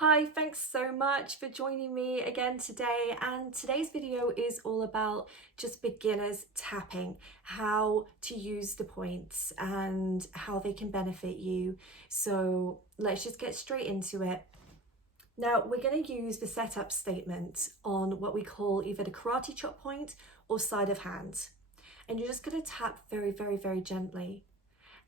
Hi, thanks so much for joining me again today. And today's video is all about just beginners tapping, how to use the points and how they can benefit you. So let's just get straight into it. Now we're going to use the setup statement on what we call either the karate chop point or sleight of hand. And you're just going to tap very, very, very gently.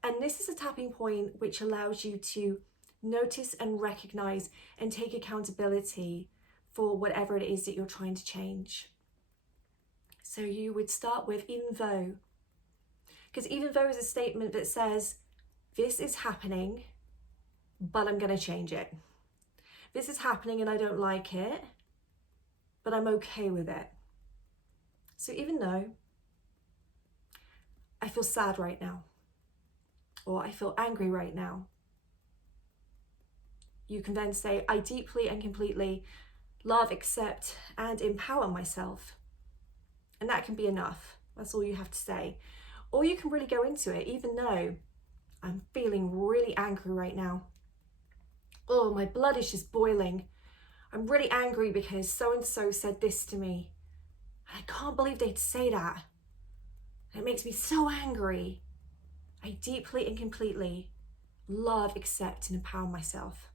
And this is a tapping point which allows you to notice and recognize and take accountability for whatever it is that you're trying to change. So you would start with even though, because even though is a statement that says, this is happening, but I'm going to change it. This is happening and I don't like it, but I'm okay with it. So even though I feel sad right now, or I feel angry right now, you can then say, I deeply and completely love, accept, and empower myself. And that can be enough. That's all you have to say. Or you can really go into it, even though I'm feeling really angry right now. Oh, my blood is just boiling. I'm really angry because so-and-so said this to me. And I can't believe they'd say that. It makes me so angry. I deeply and completely love, accept, and empower myself.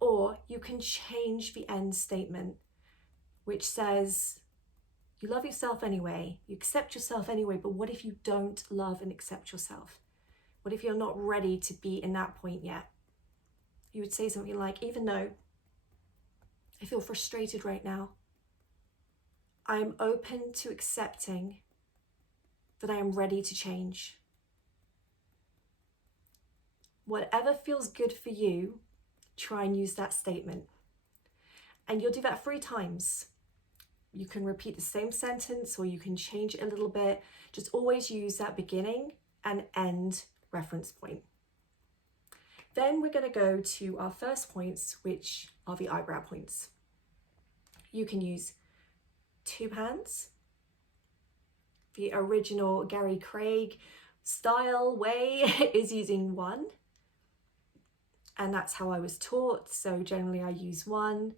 Or you can change the end statement, which says, you love yourself anyway, you accept yourself anyway, but what if you don't love and accept yourself? What if you're not ready to be in that point yet? You would say something like, even though I feel frustrated right now, I am open to accepting that I am ready to change. Whatever feels good for you, try and use that statement. And you'll do that 3 times. You can repeat the same sentence or you can change it a little bit. Just always use that beginning and end reference point. Then we're going to go to our first points, which are the eyebrow points. You can use 2 hands. The original Gary Craig style way is using 1. And that's how I was taught. So generally I use 1.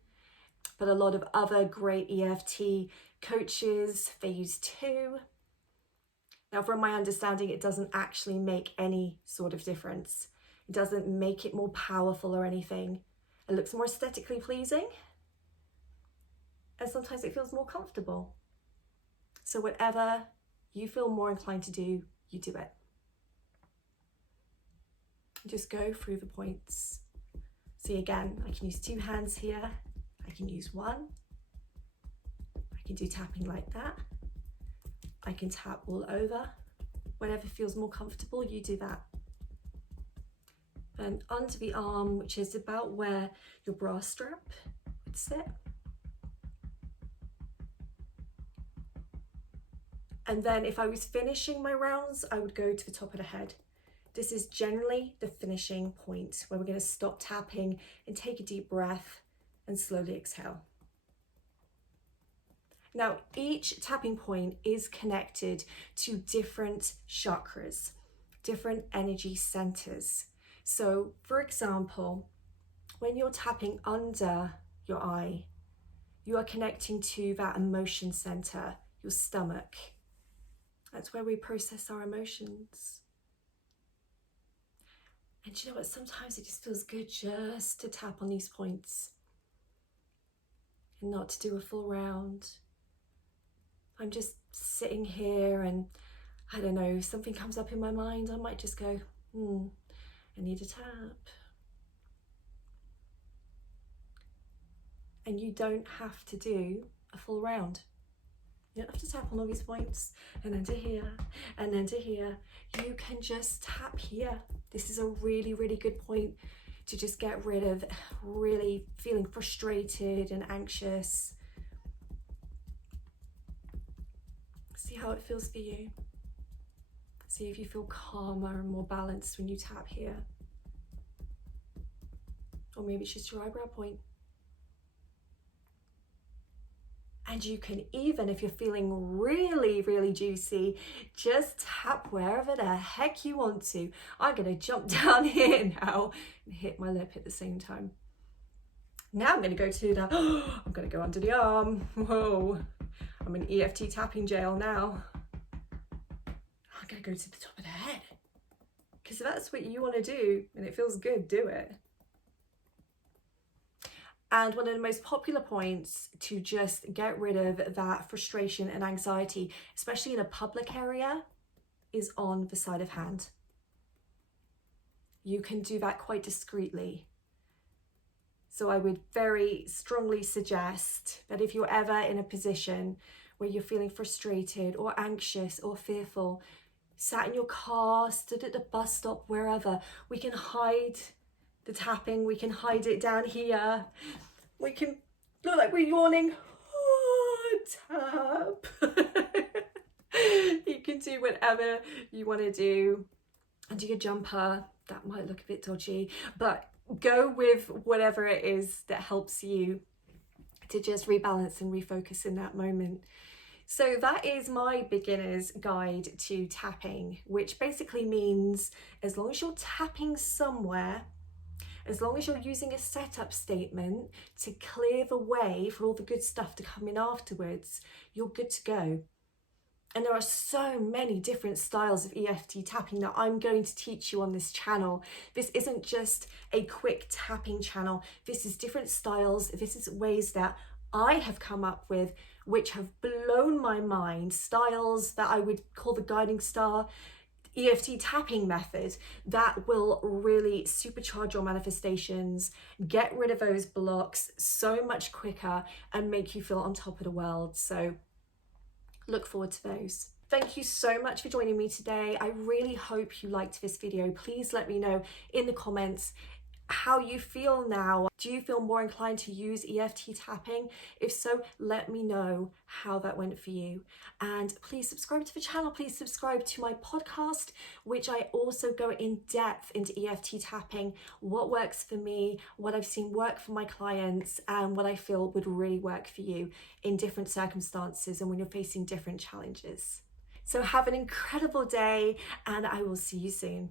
But a lot of other great EFT coaches, they use 2. Now, from my understanding, it doesn't actually make any sort of difference. It doesn't make it more powerful or anything. It looks more aesthetically pleasing. And sometimes it feels more comfortable. So whatever you feel more inclined to do, you do it. Just go through the points. See, again, I can use 2 hands here. I can use 1. I can do tapping like that. I can tap all over. Whatever feels more comfortable, you do that. And under the arm, which is about where your bra strap would sit. And then if I was finishing my rounds, I would go to the top of the head. This is generally the finishing point where we're going to stop tapping and take a deep breath and slowly exhale. Now, each tapping point is connected to different chakras, different energy centers. So, for example, when you're tapping under your eye, you are connecting to that emotion center, your stomach. That's where we process our emotions. And you know what? Sometimes it just feels good just to tap on these points and not to do a full round. I'm just sitting here and I don't know, something comes up in my mind, I might just go, I need a tap. And you don't have to do a full round. You don't have to tap on all these points and then to here and then to here. You can just tap here. This is a really, really good point to just get rid of really feeling frustrated and anxious. See how it feels for you. See if you feel calmer and more balanced when you tap here. Or maybe it's just your eyebrow point. And you can even, if you're feeling really, really juicy, just tap wherever the heck you want to. I'm going to jump down here now and hit my lip at the same time. Now I'm going to go to the, I'm going to go under the arm. Whoa, I'm in EFT tapping jail now. I'm going to go to the top of the head. Because if that's what you want to do and it feels good, do it. And one of the most popular points to just get rid of that frustration and anxiety, especially in a public area, is on the side of hand. You can do that quite discreetly. So I would very strongly suggest that if you're ever in a position where you're feeling frustrated or anxious or fearful, sat in your car, stood at the bus stop, wherever, we can hide the tapping, we can hide it down here, we can look like we're yawning, tap. You can do whatever you want to do. And do your jumper, that might look a bit dodgy, but go with whatever it is that helps you to just rebalance and refocus in that moment. So that is my beginner's guide to tapping, which basically means as long as you're tapping somewhere, as long as you're using a setup statement to clear the way for all the good stuff to come in afterwards, you're good to go. And there are so many different styles of EFT tapping that I'm going to teach you on this channel. This isn't just a quick tapping channel. This is different styles. This is ways that I have come up with which have blown my mind. Styles that I would call the guiding star EFT tapping method that will really supercharge your manifestations, get rid of those blocks so much quicker and make you feel on top of the world. So look forward to those. Thank you so much for joining me today. I really hope you liked this video. Please let me know in the comments how you feel now. Do you feel more inclined to use EFT tapping? If so, let me know how that went for you. And please subscribe to the channel. Please subscribe to my podcast, which I also go in depth into EFT tapping, what works for me, what I've seen work for my clients, and what I feel would really work for you in different circumstances and when you're facing different challenges. So have an incredible day, and I will see you soon.